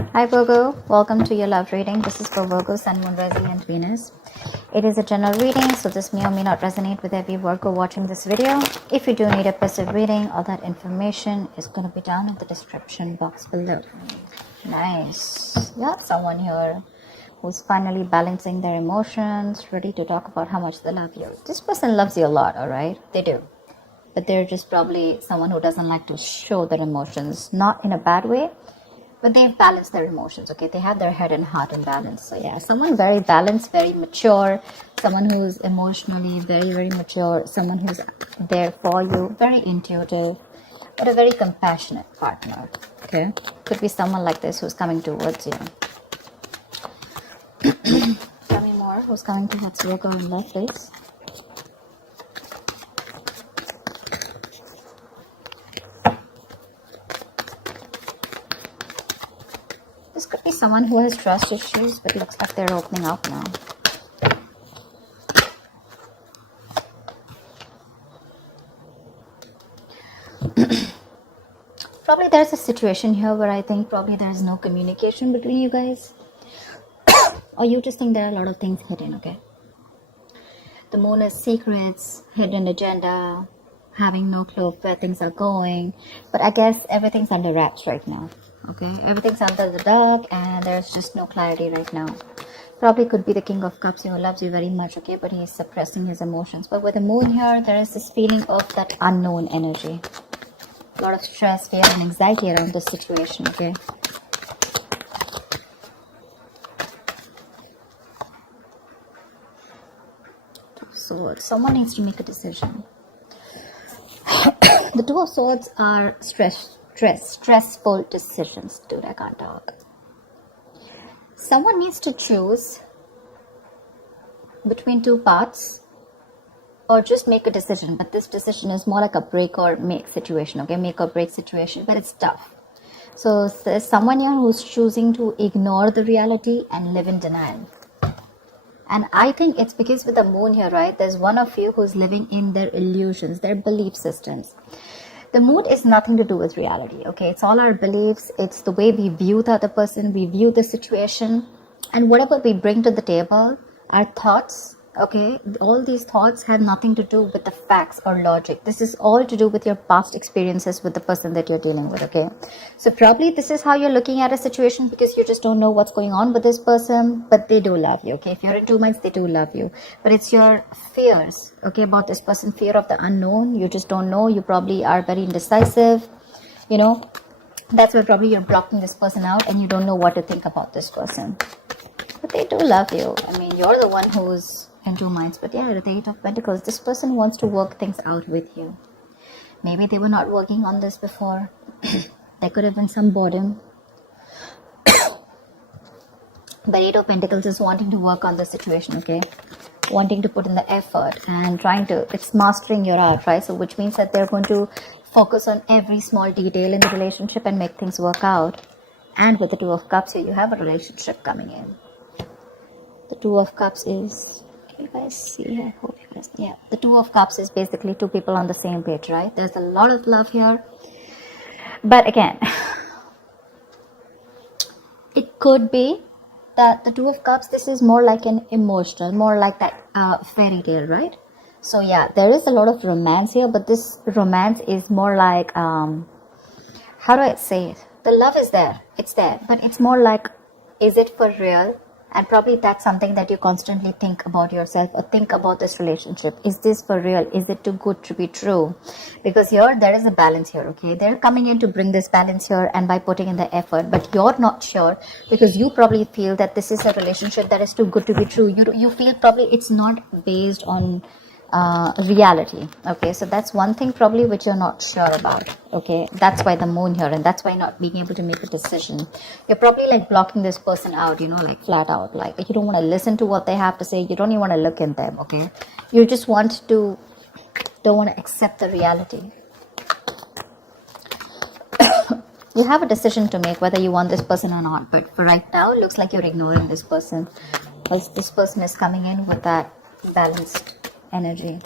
Hi Virgo, welcome to your love reading. This is for Virgo, Sun, Moon, Rising and Venus. It is a general reading, so this may or may not resonate with every Virgo watching this video. If you do need a passive reading, all that information is going to be down in the description box below. Nice. You have someone here who's finally balancing their emotions, ready to talk about how much they love you. This person loves you a lot, alright? They do. But they're just probably someone who doesn't like to show their emotions, not in a bad way, but they've balanced their emotions. Okay, they have their head and heart in balance. So yeah, someone very balanced, very mature, someone who's emotionally very mature, someone who's there for you, very intuitive, but a very compassionate partner. Okay, could be someone like this who's coming towards you. Tell me more. Who's coming towards Virgo in love, please? This could be someone who has trust issues, but it looks like they're opening up now. Probably there's a situation here where I think probably there's no communication between you guys. Or you just think there are a lot of things hidden, okay? The moon is secrets, hidden agenda, having no clue of where things are going. But I guess everything's under wraps right now. Okay, everything's under the dark and there's just no clarity right now. Probably could be the King of Cups who loves you very much, okay, but he's suppressing his emotions. But with the moon here, there is this feeling of that unknown energy. A lot of stress, fear and anxiety around this situation, okay. So someone needs to make a decision. The Two of Swords are stressful decisions. Dude, I can't talk. Someone needs to choose between two paths or just make a decision. But this decision is more like a break or make situation. Okay, make or break situation, but it's tough. So there's someone here who's choosing to ignore the reality and live in denial. And I think it's because with the moon here, right, there's one of you who's living in their illusions, their belief systems. The moon is nothing to do with reality, okay? It's all our beliefs. It's the way we view the other person, we view the situation. And whatever we bring to the table, our thoughts, okay? All these thoughts have nothing to do with the facts or logic. This is all to do with your past experiences with the person that you're dealing with, okay? So probably this is how you're looking at a situation because you just don't know what's going on with this person, but they do love you, okay? If you're in 2 months, they do love you. But it's your fears, okay, about this person, fear of the unknown. You just don't know. You probably are very indecisive, you know? That's where probably you're blocking this person out and you don't know what to think about this person. But they do love you. I mean, you're the one who's in 2 minds. But yeah, the Eight of Pentacles, this person wants to work things out with you. Maybe they were not working on this before. There could have been some boredom. But Eight of Pentacles is wanting to work on the situation, okay? Wanting to put in the effort and trying to, it's mastering your art, right? So which means that they're going to focus on every small detail in the relationship and make things work out. And with the Two of Cups here, you have a relationship coming in. The Two of Cups is, can you guys see? I hope you guys, yeah. The Two of Cups is basically two people on the same page, right? There's a lot of love here. But again, it could be that the Two of Cups, this is more like an emotional, more like that fairy tale, right? So yeah, there is a lot of romance here, but this romance is more like, how do I say it? The love is there, it's there, but it's more like, is it for real? And probably that's something that you constantly think about yourself or think about this relationship. Is this for real? Is it too good to be true? Because here, there is a balance here, okay? They're coming in to bring this balance here and by putting in the effort, but you're not sure because you probably feel that this is a relationship that is too good to be true. You feel probably it's not based on reality, okay? So that's one thing probably which you're not sure about, okay? That's why the moon here, and that's why not being able to make a decision. You're probably like blocking this person out, you know, like flat out, like you don't want to listen to what they have to say. You don't even want to look in them, okay? You just don't want to accept the reality. You have a decision to make whether you want this person or not, but for right now, it looks like you're ignoring this person because this person is coming in with that balanced energy.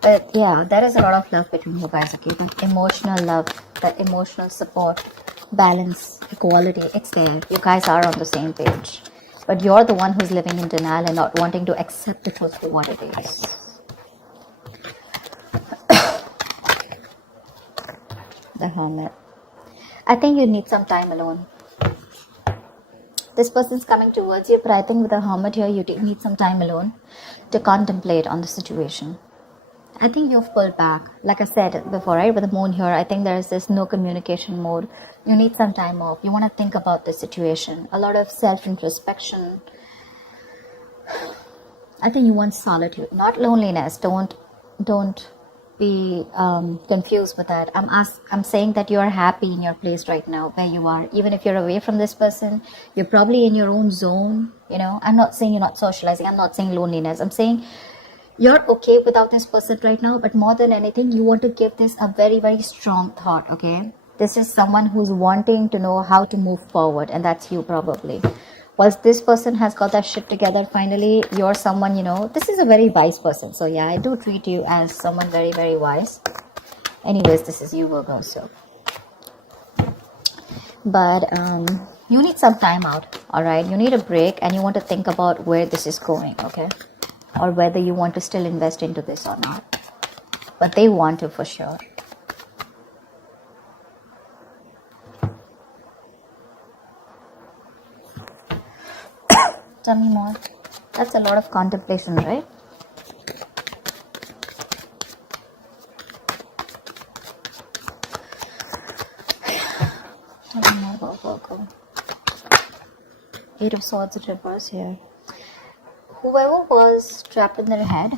But yeah, there is a lot of love between you guys, okay? The emotional love, the emotional support, balance, equality, it's there. You guys are on the same page. But you're the one who's living in denial and not wanting to accept the truth for what it is. The Hermit. I think you need some time alone. This person's coming towards you, but I think with the Hermit here, you need some time alone to contemplate on the situation. I think you've pulled back. Like I said before, right? With the moon here, I think there is this no communication mode. You need some time off. You want to think about the situation. A lot of self-introspection. I think you want solitude, not loneliness. Don't be confused with that. I'm saying that you are happy in your place right now where you are. Even if you're away from this person, you're probably in your own zone. You know, I'm not saying you're not socializing. I'm not saying loneliness. I'm saying you're okay without this person right now, but more than anything, you want to give this a very, very strong thought, okay? This is someone who's wanting to know how to move forward, and that's you probably. Once this person has got that shit together, finally, you're someone, you know, this is a very wise person. So yeah, I do treat you as someone very, very wise. Anyways, this is you, Virgo, so. But you need some time out, all right? You need a break, and you want to think about where this is going, okay? Or whether you want to still invest into this or not. But they want to for sure. Tell me more. That's a lot of contemplation, right? Tell me more about Virgo. 8 of Swords in reverse here. Whoever was trapped in their head.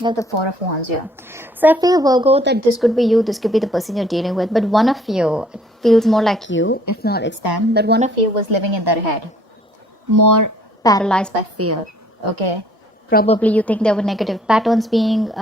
Like the 4 of Wands here. So I feel, Virgo, that this could be you, this could be the person you're dealing with, but one of you, it feels more like you, if not it's them, but one of you was living in their head, more paralyzed by fear, okay? Probably you think there were negative patterns being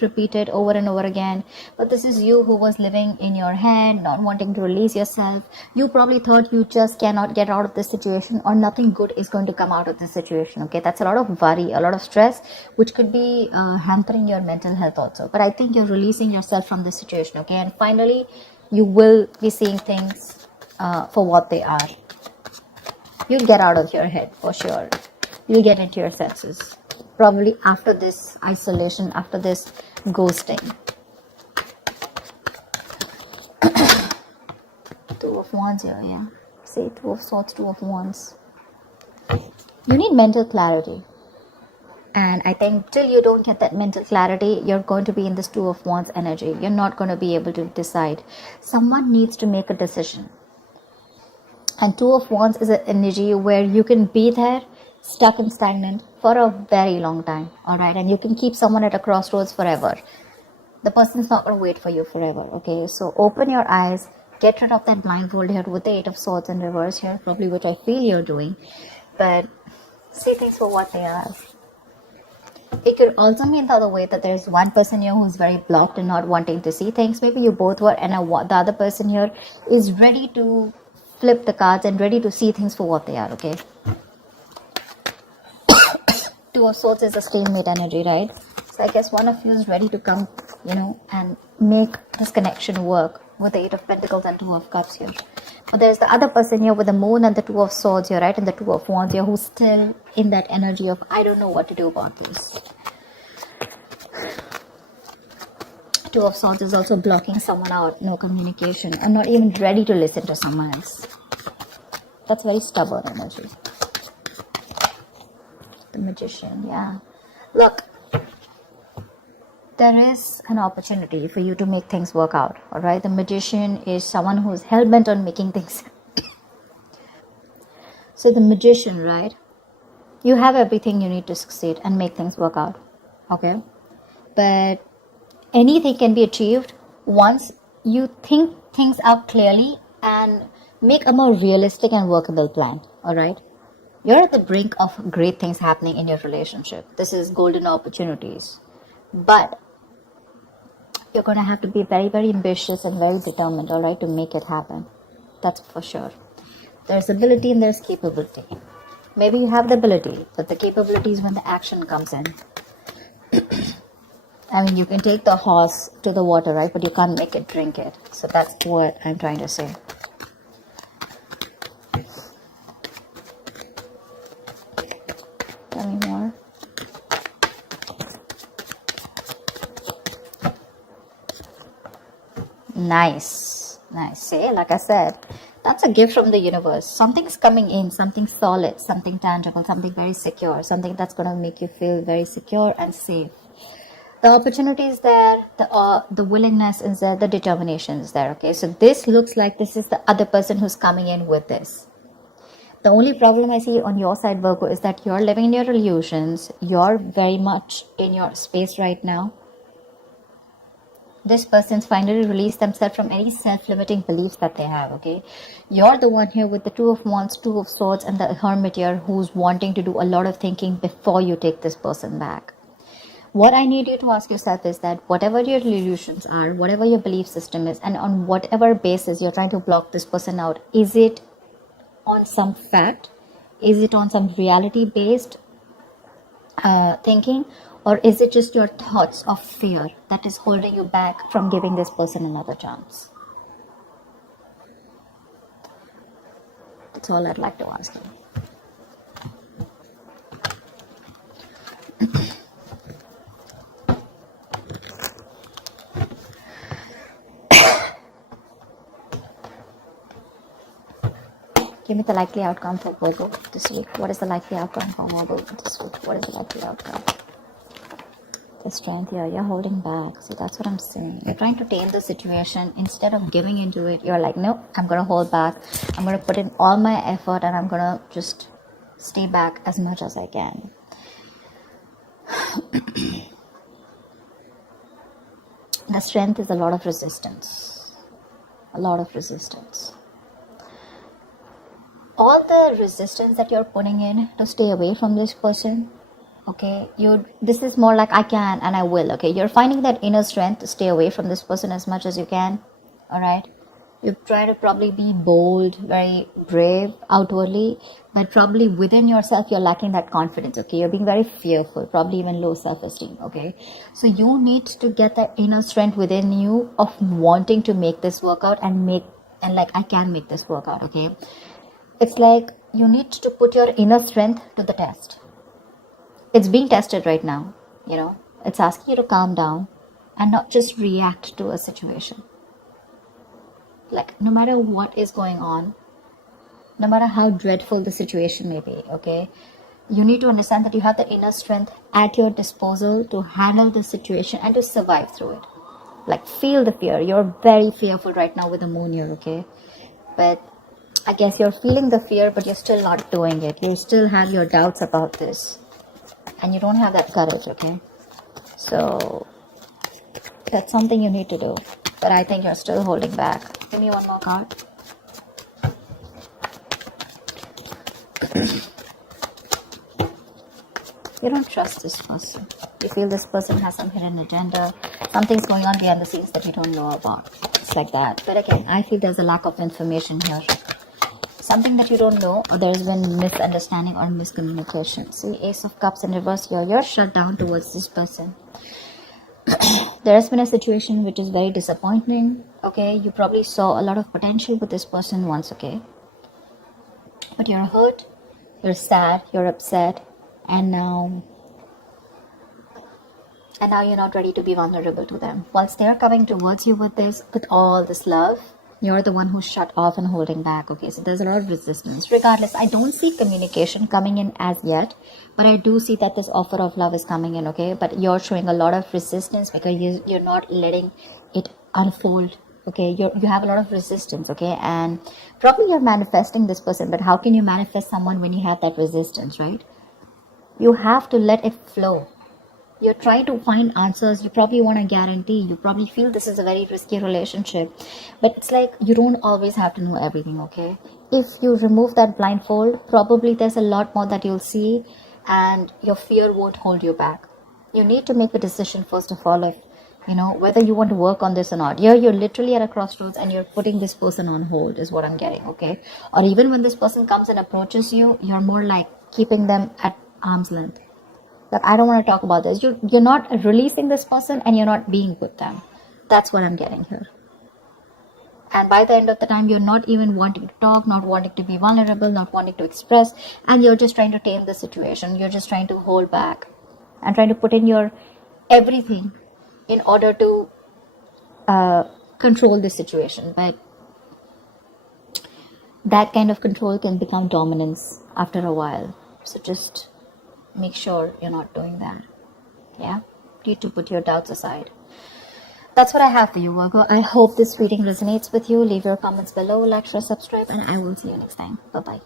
repeated over and over again, but this is you who was living in your head, not wanting to release yourself. You probably thought you just cannot get out of this situation, or nothing good is going to come out of this situation, okay? That's a lot of worry, a lot of stress, which could be hampering your mental health also. But I think you're releasing yourself from this situation, okay? And finally, you will be seeing things for what they are. You'll get out of your head for sure. You'll get into your senses. Probably after this isolation, after this ghosting. 2 of Wands here, yeah. See, 2 of Swords, 2 of Wands. You need mental clarity. And I think till you don't get that mental clarity, you're going to be in this 2 of Wands energy. You're not going to be able to decide. Someone needs to make a decision. And 2 of Wands is an energy where you can be there, stuck and stagnant for a very long time, all right? And you can keep someone at a crossroads forever. The person's not going to wait for you forever, okay? So open your eyes, get rid of that blindfold here with the 8 of Swords in reverse here, probably which I feel you're doing. But see things for what they are. It could also mean the other way, that there's one person here who's very blocked and not wanting to see things. Maybe you both were, and the other person here is ready to flip the cards and ready to see things for what they are, okay? 2 of Swords is a stalemate energy, right? So I guess one of you is ready to come, and make this connection work with the 8 of Pentacles and 2 of Cups here. But there's the other person here with the Moon and the 2 of Swords here, right? And the 2 of Wands here, who's still in that energy of, I don't know what to do about this. 2 of Swords is also blocking someone out, no communication. I'm not even ready to listen to someone else. That's very stubborn energy. The Magician, yeah. Look, there is an opportunity for you to make things work out, all right? The Magician is someone who's hell-bent on making things. So the Magician, right? You have everything you need to succeed and make things work out, okay? But anything can be achieved once you think things out clearly and make a more realistic and workable plan, all right? You're at the brink of great things happening in your relationship. This is golden opportunities. But you're going to have to be very, very ambitious and very determined, all right, to make it happen. That's for sure. There's ability and there's capability. Maybe you have the ability, but the capability is when the action comes in. I mean, you can take the horse to the water, right? But you can't make it drink it. So that's what I'm trying to say. Tell me more. Nice. Nice. See, like I said, that's a gift from the universe. Something's coming in, something solid, something tangible, something very secure, something that's going to make you feel very secure and safe. The opportunity is there, the willingness is there, the determination is there. Okay, so this looks like this is the other person who's coming in with this. The only problem I see on your side, Virgo, is that you're living in your illusions. You're very much in your space right now. This person's finally released themselves from any self-limiting beliefs that they have. Okay, you're the one here with the Two of Wands, Two of Swords, and the Hermit here, who's wanting to do a lot of thinking before you take this person back. What I need you to ask yourself is that whatever your illusions are, whatever your belief system is, and on whatever basis you're trying to block this person out, is it on some fact? Is it on some reality-based thinking? Or is it just your thoughts of fear that is holding you back from giving this person another chance? That's all I'd like to ask you. Give me the likely outcome for Virgo this week. What is the likely outcome for Virgo this week? What is the likely outcome? The strength here, you're holding back. See, that's what I'm saying. You're trying to tame the situation. Instead of giving into it, you're like, no, I'm going to hold back. I'm going to put in all my effort and I'm going to just stay back as much as I can. The strength is a lot of resistance. A lot of resistance. All the resistance that you're putting in to stay away from this person, okay, this is more like I can and I will. Okay, you're finding that inner strength to stay away from this person as much as you can. All right, you try to probably be bold, very brave outwardly, but probably within yourself you're lacking that confidence. Okay, you're being very fearful, probably even low self-esteem. Okay, so you need to get that inner strength within you of wanting to make this work out and like I can make this work out. Okay, it's like you need to put your inner strength to the test. It's being tested right now, you know. It's asking you to calm down and not just react to a situation. Like, no matter what is going on, no matter how dreadful the situation may be, okay, you need to understand that you have the inner strength at your disposal to handle the situation and to survive through it. Like, feel the fear. You're very fearful right now with the moon here, okay? But I guess you're feeling the fear, but you're still not doing it. You still have your doubts about this. And you don't have that courage, okay? So that's something you need to do. But I think you're still holding back. Give me one more card. You don't trust this person. You feel this person has some hidden agenda. Something's going on behind the scenes that you don't know about. It's like that. But again, I feel there's a lack of information here. Something that you don't know, or there's been misunderstanding or miscommunication. See, Ace of Cups in reverse here. You're shut down towards this person. There has been a situation which is very disappointing. Okay, you probably saw a lot of potential with this person once, okay? But you're hurt, you're sad, you're upset, and now you're not ready to be vulnerable to them. Once they're coming towards you with all this love, you're the one who's shut off and holding back. Okay, so there's a lot of resistance. Regardless, I don't see communication coming in as yet, but I do see that this offer of love is coming in. Okay, but you're showing a lot of resistance because you're not letting it unfold. Okay, you have a lot of resistance. Okay, and probably you're manifesting this person, but how can you manifest someone when you have that resistance, right? You have to let it flow. You're trying to find answers. You probably want a guarantee. You probably feel this is a very risky relationship. But it's like you don't always have to know everything, okay? If you remove that blindfold, probably there's a lot more that you'll see and your fear won't hold you back. You need to make a decision first of all if, whether you want to work on this or not. You're literally at a crossroads and you're putting this person on hold is what I'm getting, okay? Or even when this person comes and approaches you, you're more like keeping them at arm's length. Like, I don't want to talk about this. You're not releasing this person and you're not being with them. That's what I'm getting here. And by the end of the time, you're not even wanting to talk, not wanting to be vulnerable, not wanting to express, and you're just trying to tame the situation. You're just trying to hold back and trying to put in your everything in order to control the situation. But that kind of control can become dominance after a while. So just make sure you're not doing that. Yeah? You need to put your doubts aside. That's what I have for you, Virgo. I hope this reading resonates with you. Leave your comments below, like, share, subscribe, and I will see you next time. Bye-bye.